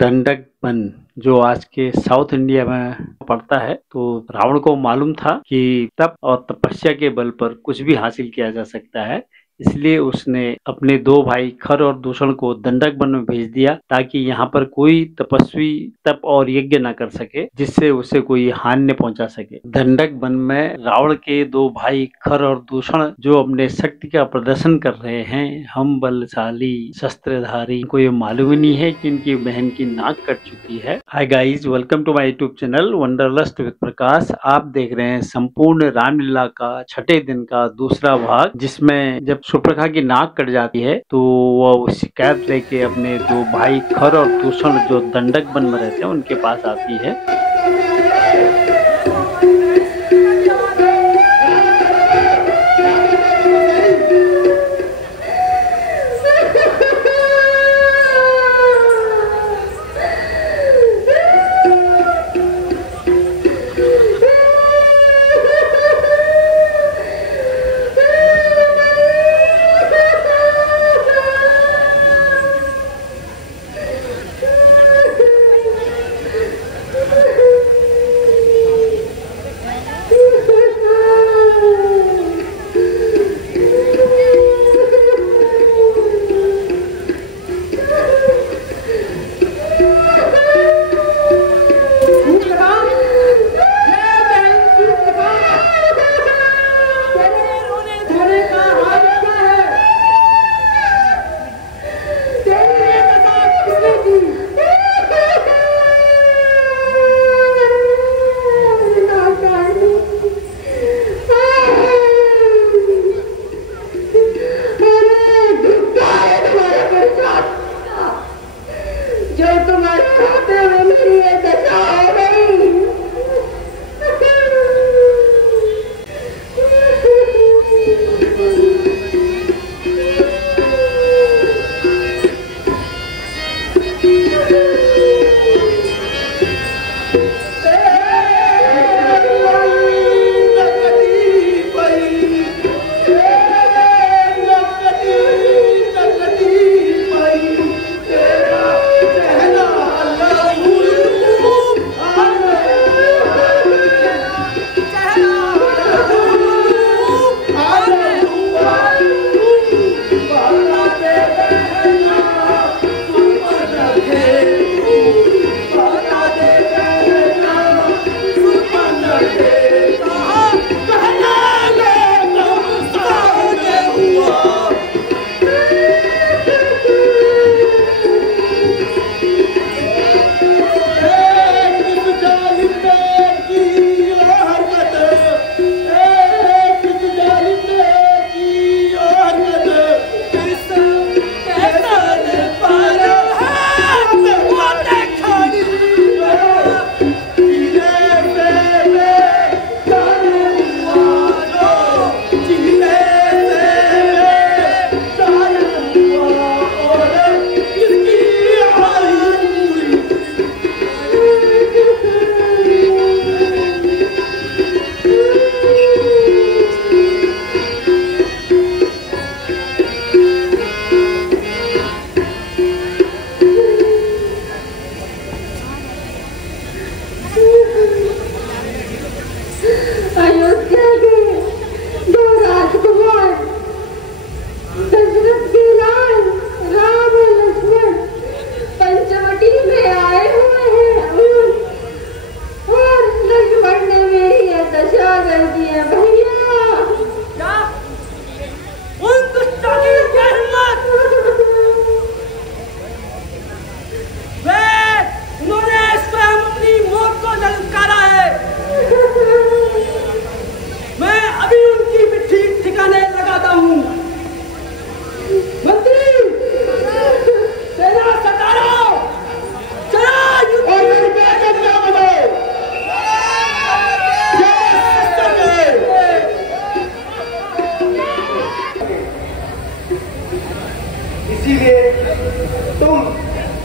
दंडक वन जो आज के साउथ इंडिया में पड़ता है। तो रावण को मालूम था कि तप और तपस्या के बल पर कुछ भी हासिल किया जा सकता है, इसलिए उसने अपने दो भाई खर और दूषण को दंडक वन में भेज दिया ताकि यहाँ पर कोई तपस्वी तप और यज्ञ न कर सके, जिससे उसे कोई हानि न पहुंचा सके। दंडक वन में रावण के दो भाई खर और दूषण जो अपने शक्ति का प्रदर्शन कर रहे हैं, हम बलशाली शस्त्रधारी, को ये मालूम ही नहीं है कि इनकी बहन की नाक कट चुकी है। Hi guys, welcome to my YouTube channel Wanderlust with Prakash. आप देख रहे हैं संपूर्ण रामलीला का छठे दिन का दूसरा भाग, जिसमें जब सुप्रखा की नाक कट जाती है तो वह शिकायत लेके अपने दो भाई खर और दूषण जो दंडक वन में रहते हैं उनके पास आती है।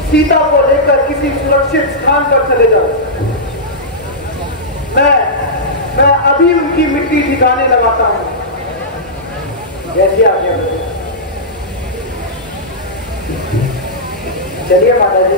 सीता को लेकर किसी सुरक्षित स्थान पर चले जाओ। मैं अभी उनकी मिट्टी ठिकाने लगाता हूं। जैसी आज्ञा। चलिए माता जी।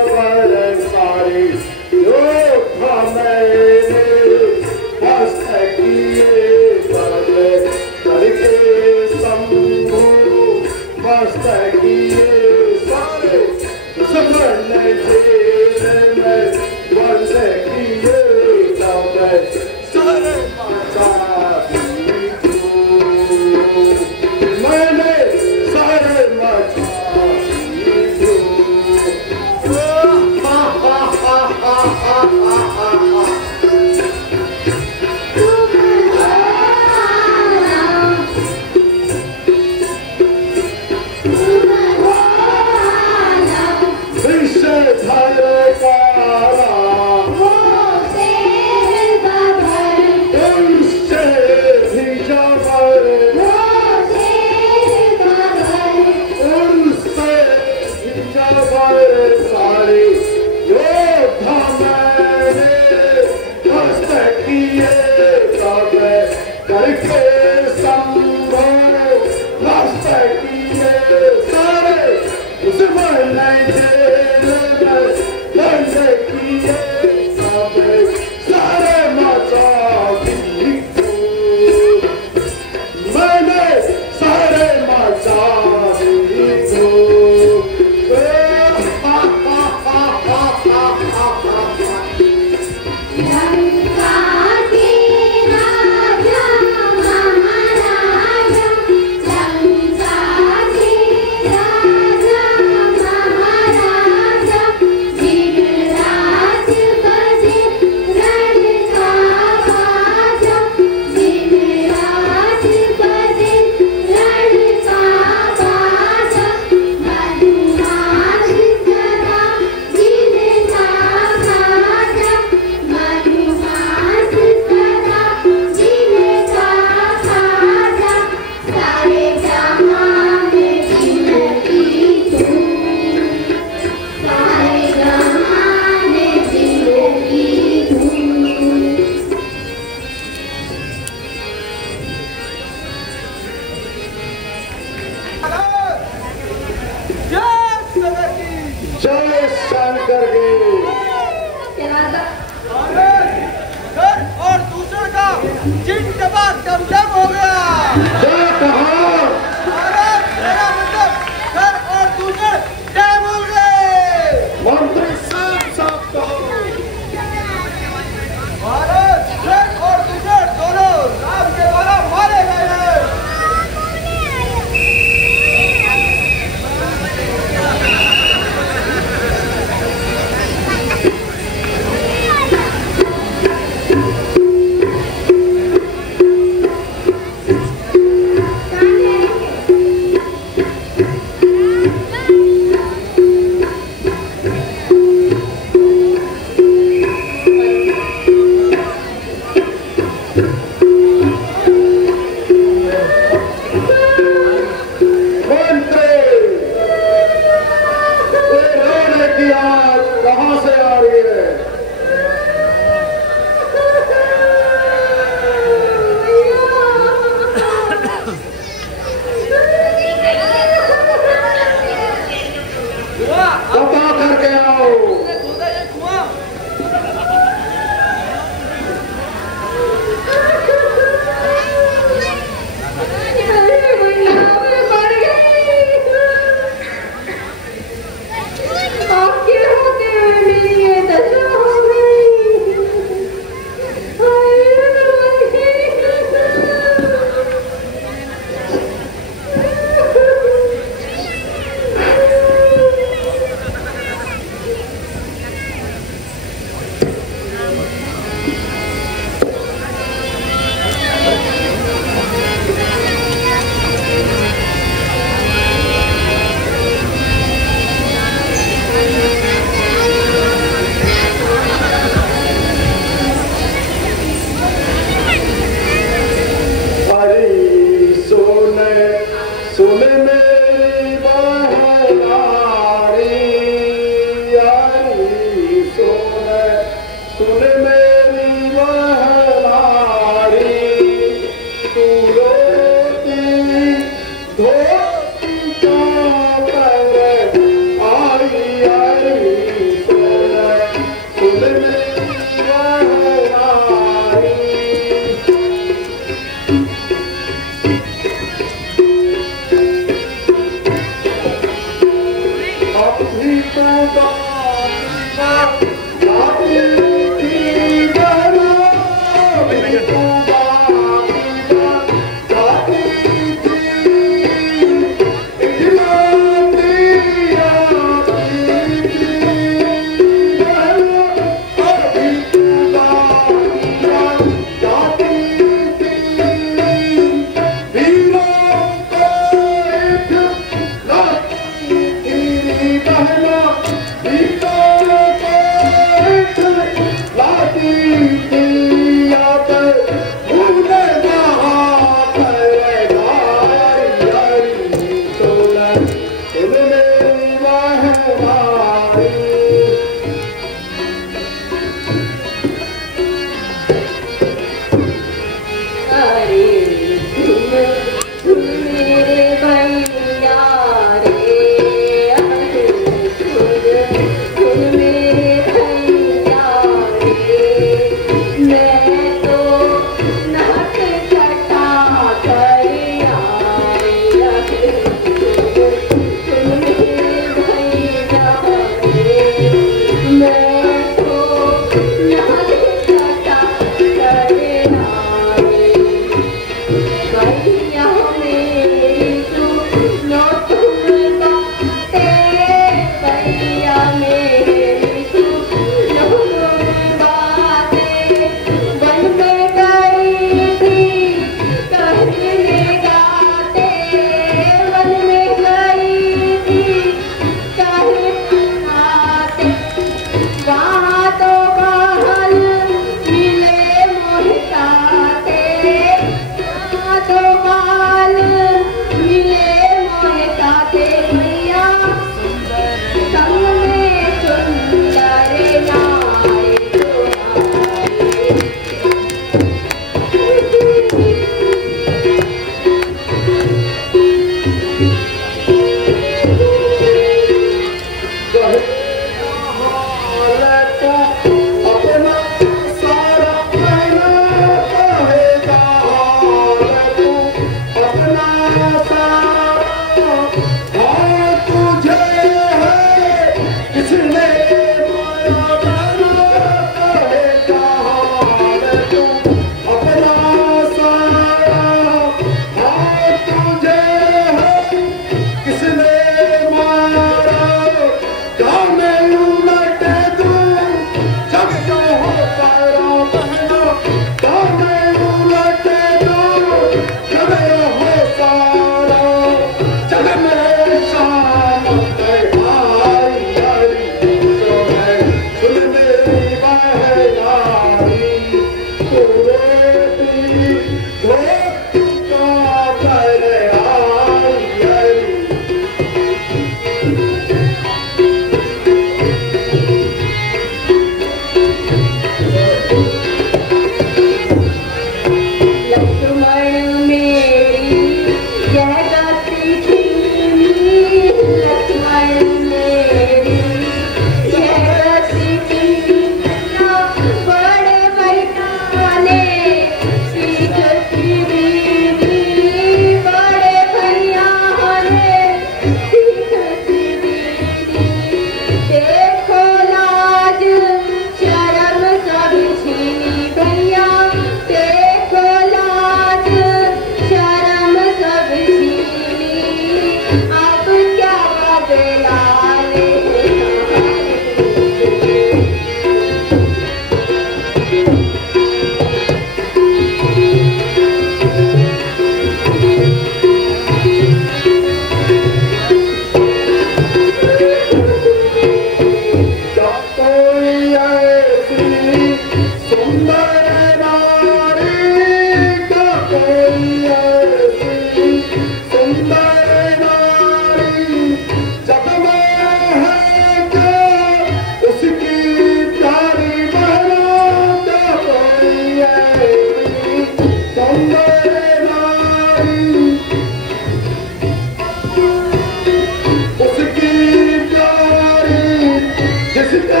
जिसका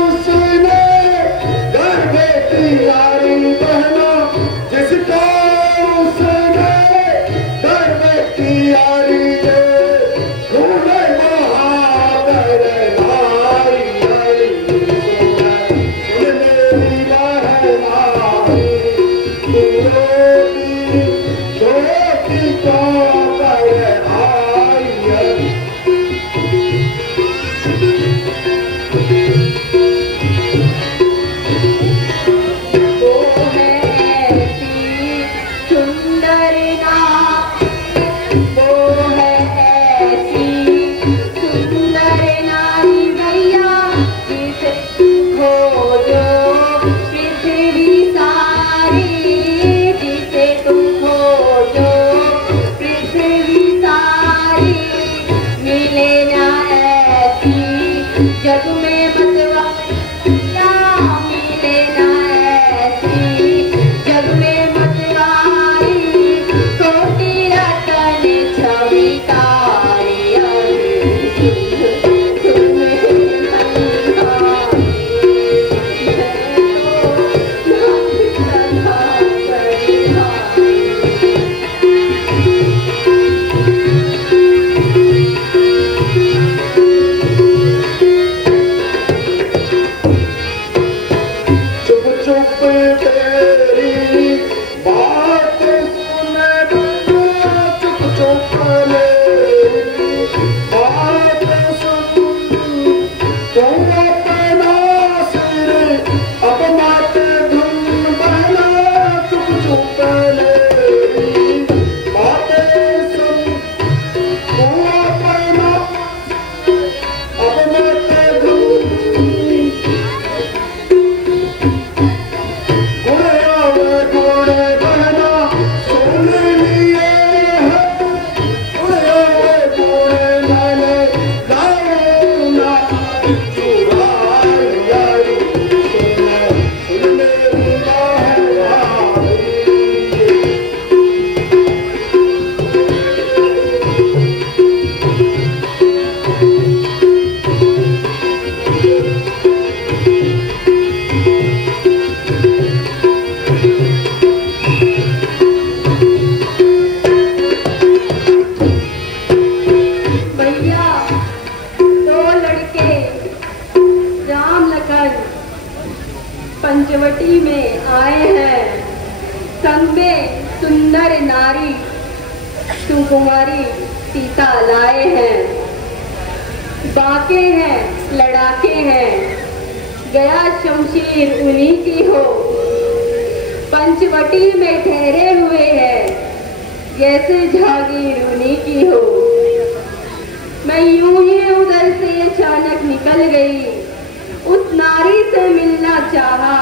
उसने घर में तैयारी बहना, जिसका उसने घर में तैयारी पंचवटी में आए हैं, संग में सुंदर नारी सुकुमारी सीता लाए हैं। बाके हैं लड़ाके हैं, गया शमशीर उन्हीं की हो। पंचवटी में ठहरे हुए हैं, जैसे जागीर उन्हीं की हो। मैं यूं ही उधर से अचानक निकल गई, उस नारी से मिलना चाहा।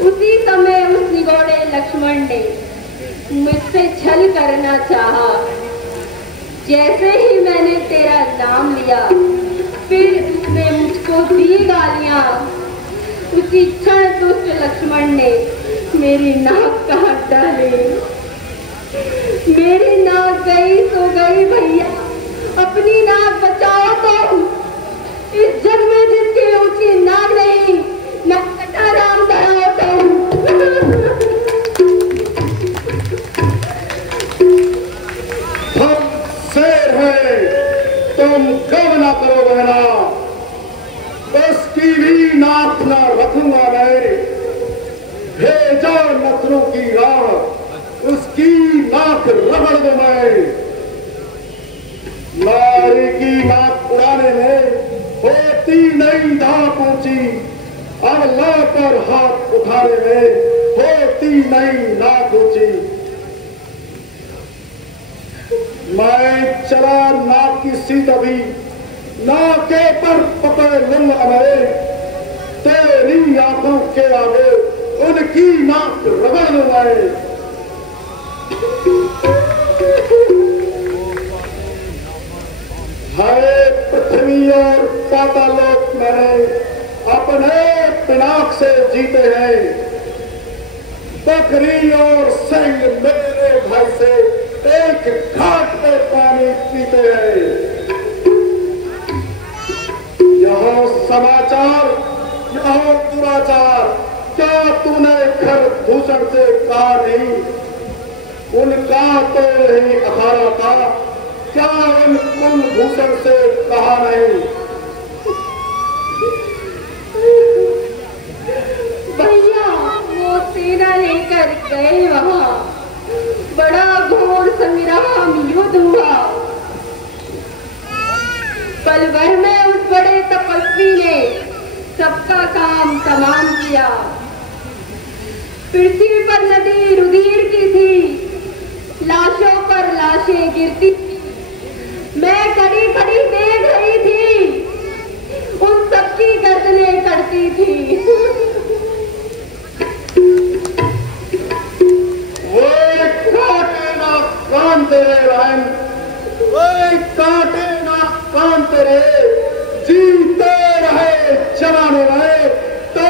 उसी समय उस निगोड़े लक्ष्मण ने मुझसे छल करना चाहा। जैसे ही मैंने तेरा नाम लिया, फिर उसने मुझको दी गालियां। उसी क्षण दुष्ट लक्ष्मण ने मेरी नाक काट डाली। मेरी नाक गई तो गई भैया, अपनी नाक बचाओ तो। इस जग में जिसकी ऊंची नाक नहीं, मैं कटा राम धराता हूँ। हम शेर हैं, तुम कब ना करो बहना। उसकी भी नाक ना रखूंगा मैं, भेजो नखरों की राह, उसकी नाक रगड़ दो मैं। नारी की नाक उड़ाने में होती नहीं धाक ऊंची, अब लाकर हाथ उठाने में होती नहीं नाक ऊंची। मैं चला नाक की सीध अभी, नाके पर पकड़ लूंगा मैं। तेरी आंखों के आगे उनकी नाक रगड़ लूंगा मैं। हरे पृथ्वी और पातालोक मैंने अपने पिनाक से जीते हैं। बकरी और सिंह मेरे भाई से एक घाट पे पानी पीते हैं। यह यह समाचार, यह दुराचार क्या तूने खर भूषण से कहा नहीं? उनका तो यही अखाड़ा था, क्या उन कुलभूषण से कहा नहीं? भैया वो सेना लेकर गए वहां, बड़ा घोर संग्राम युद्ध हुआ। पल भर में उस बड़े तपस्वी ने सबका काम तमाम किया। पृथ्वी पर नदी रुधिर की थी, लाशों पर लाशें गिरती थी। मैं खड़ी खड़ी देख रही थी, उन सबकी गर्दनें कटती थी। वो काटे ना कान तेरे रहन, वो काटे ना कान तेरे, जीते रहे जवाने रहे, तो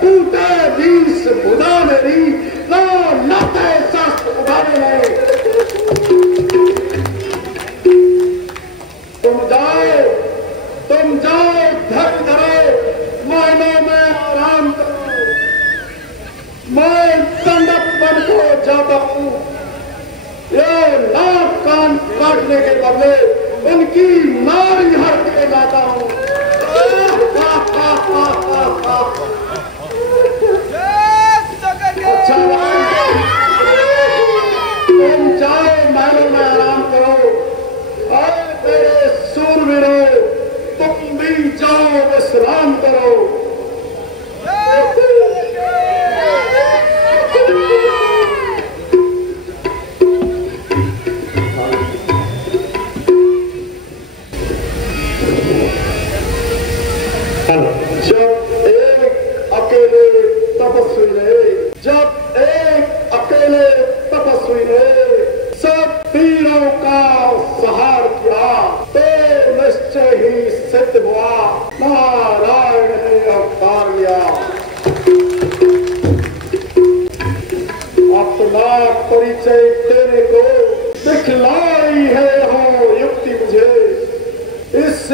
टूटे बीस बुधा मेरी, ना लाते शस्त्र उठाने में। तुम जाओ धर धरो, महीनों में आराम करो। मैं दंडक बन को जाता हूँ, ये नाक कान काटने के बदले उनकी नारी हर के लाता हूँ। अच्छा तुम जाओ महलों में आराम करो, और मेरे सूरवीरों तुम भी जाओ विश्राम करो। जब एक अकेले तपस्वी ने सब पीरों का संहार किया, तो निश्चय ही सिद्ध हुआ, नारायण ने अवतार लिया। अपना परिचय देने को दिखलाई है हो युक्ति मुझे, इस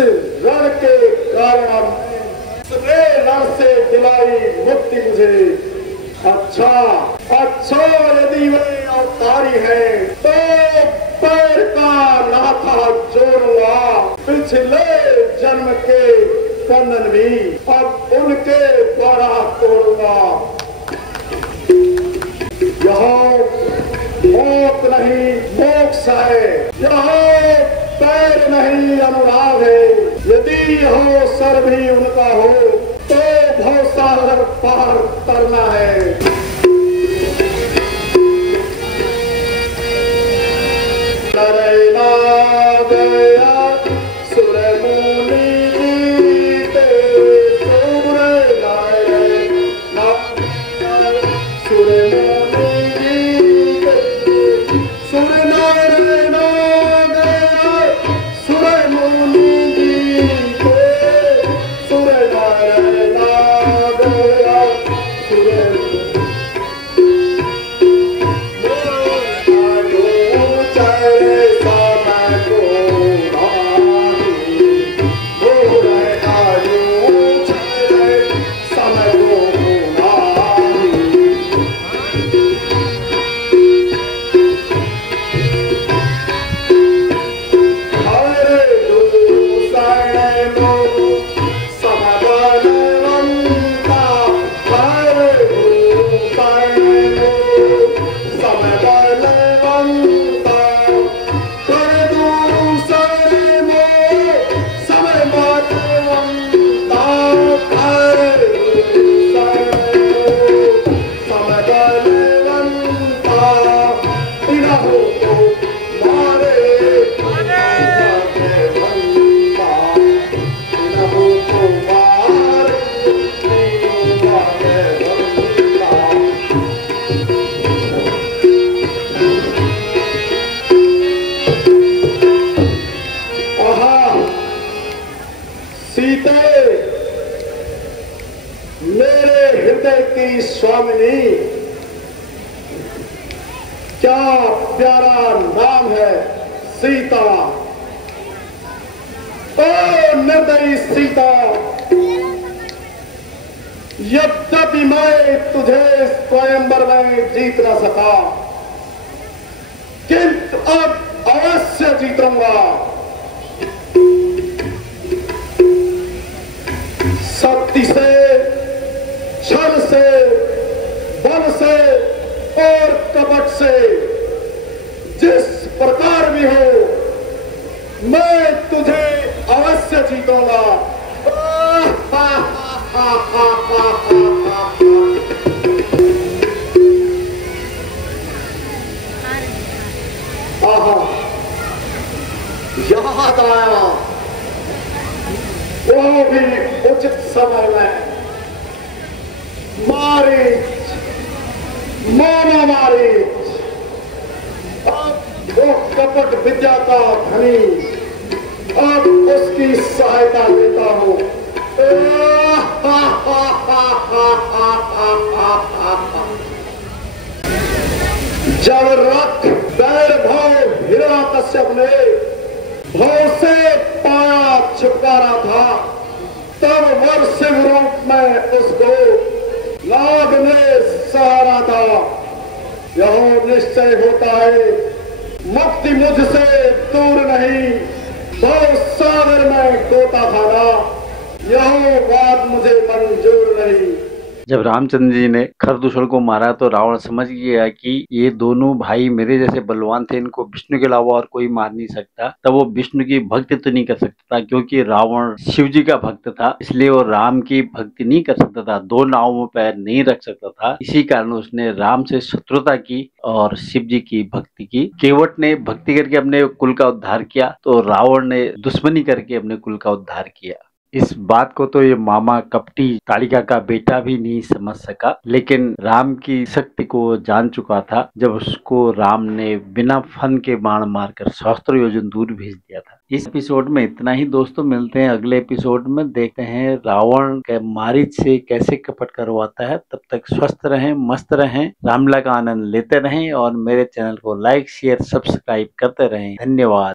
रण के कारण रण से दिलाई मुक्ति मुझे। अच्छा यदि वे अवतारी है तो पैर का नाथा जोड़ूंगा, पिछले जन्म के बंधन भी अब उनके द्वारा तोड़ूंगा। यह मौत नहीं मोक्ष है, यह पैर नहीं अनुराग है। यदि यह सर भी उनका हो तो भवसागर पार करना है। नरैना गया सुर मुनि जीते, सुर नरैना सुर मुनि जीते, सुर नरैना गया सुर मुनि जीते, सुर नरैना गया सुर मेरे हृदय की स्वामिनी, क्या प्यारा नाम है सीता। ओ निर्दयी सीता, यद्यपि मैं तुझे स्वयंवर में जीत न सका, किंतु अब अवश्य जीतूंगा। शक्ति से, छल से, बल से और कपट से, जिस प्रकार भी हो, मैं तुझे अवश्य जीतूंगा। याद आया, वो भी उचित समय में मारीच, मामा मारीच, अब वो कपट विद्या का धनी, अब उसकी सहायता लेता हूं। जब रख बैर भाव हिरण्यकश्यप ने भाव से पाया छुटकारा था, तब वर्षिव रूप में उसको नाग ने सहारा था। यह निश्चय होता है, मुक्ति मुझसे दूर नहीं, भाव सागर में गोता खाना, यह बात मुझे मंजूर नहीं। जब रामचंद्र जी ने खरदूषण को मारा तो रावण समझ गया कि ये दोनों भाई मेरे जैसे बलवान थे, इनको विष्णु के अलावा और कोई मार नहीं सकता। तब वो विष्णु की भक्ति तो नहीं कर सकता था, क्योंकि रावण शिव जी का भक्त था, इसलिए वो राम की भक्ति नहीं कर सकता था, दो नावों में पैर नहीं रख सकता था। इसी कारण उसने राम से शत्रुता की और शिव जी की भक्ति की। केवट ने भक्ति करके अपने कुल का उद्धार किया, तो रावण ने दुश्मनी करके अपने कुल का उद्धार किया। इस बात को तो ये मामा कपटी कालिका का बेटा भी नहीं समझ सका, लेकिन राम की शक्ति को जान चुका था जब उसको राम ने बिना फन के बाण मारकर सहस्त्र योजन दूर भेज दिया था। इस एपिसोड में इतना ही दोस्तों, मिलते हैं अगले एपिसोड में, देखते हैं रावण के मारीच से कैसे कपट करवाता है। तब तक स्वस्थ रहें, मस्त रहें, रामलीला का आनंद लेते रहें और मेरे चैनल को लाइक, शेयर, सब्सक्राइब करते रहें। धन्यवाद।